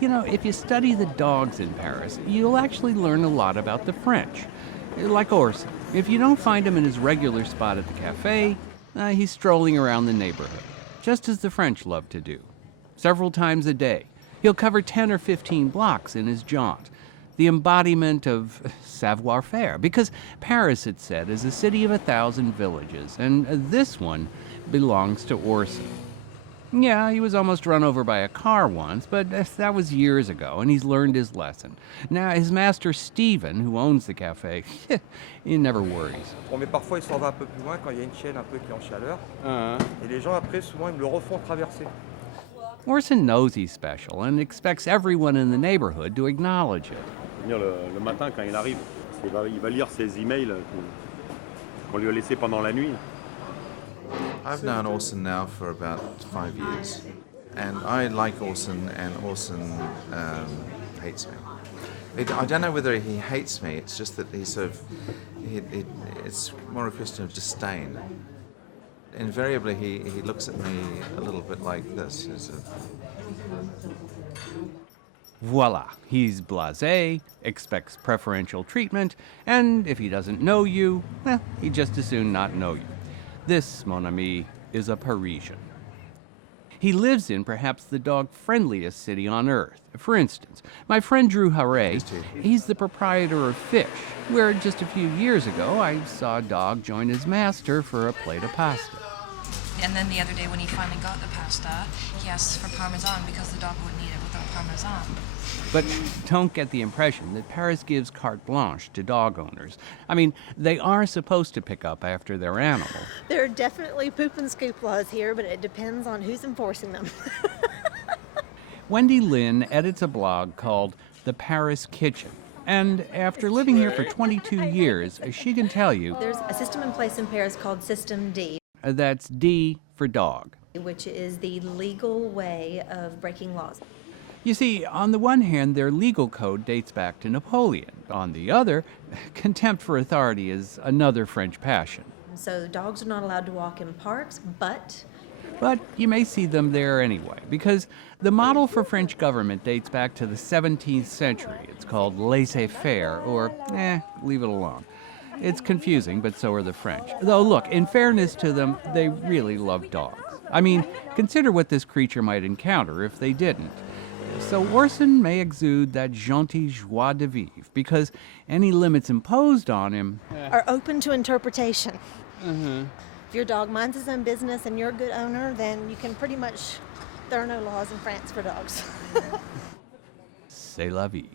You know, if you study the dogs in Paris, you'll actually learn a lot about the French. Like Orson. If you don't find him in his regular spot at the cafe, he's strolling around the neighborhood, just as the French love to do. Several times a day, he'll cover 10 or 15 blocks in his jaunt, the embodiment of savoir-faire, because Paris, it said, is a city of 1,000 villages, and this one belongs to Orson. Yeah, he was almost run over by a car once, but that was years ago, and he's learned his lesson. Now, his master, Stephen, who owns the cafe, he never worries. Bon, mais parfois, il s'en va un peu plus loin quand il y a une chienne un peu qui est en chaleur. Et les gens, après, souvent, ils me le refont traverser. Orson knows he's special and expects everyone in the neighborhood to acknowledge it. Le matin, quand il arrive, il va lire ses emails qu'on lui a laissés pendant la nuit. I've known Orson now for about 5 years, and I like Orson, and Orson hates me. I don't know whether he hates me. It's just that it's more a question of disdain. Invariably, he looks at me a little bit like this. Voila, he's blasé, expects preferential treatment, and if he doesn't know you, well, he'd just as soon not know you. This, mon ami, is a Parisian. He lives in perhaps the dog-friendliest city on earth. For instance, my friend Drew Harre, he's the proprietor of Fish, where just a few years ago I saw a dog join his master for a plate of pasta. And then the other day when he finally got the pasta, he asked for Parmesan because the dog wouldn't eat it without Parmesan. But don't get the impression that Paris gives carte blanche to dog owners. I mean, they are supposed to pick up after their animal. There are definitely poop and scoop laws here, but it depends on who's enforcing them. Wendy Lynn edits a blog called The Paris Kitchen. And after living here for 22 years, she can tell you... There's a system in place in Paris called System D. That's D for dog. Which is the legal way of breaking laws. You see, on the one hand, their legal code dates back to Napoleon. On the other, contempt for authority is another French passion. So dogs are not allowed to walk in parks, but you may see them there anyway, because the model for French government dates back to the 17th century. It's called laissez-faire, or, leave it alone. It's confusing, but so are the French. Though, look, in fairness to them, they really love dogs. I mean, consider what this creature might encounter if they didn't. So Orson may exude that gentil joie de vivre, because any limits imposed on him are open to interpretation. If your dog minds his own business and you're a good owner, then you can pretty much, there are no laws in France for dogs. C'est la vie.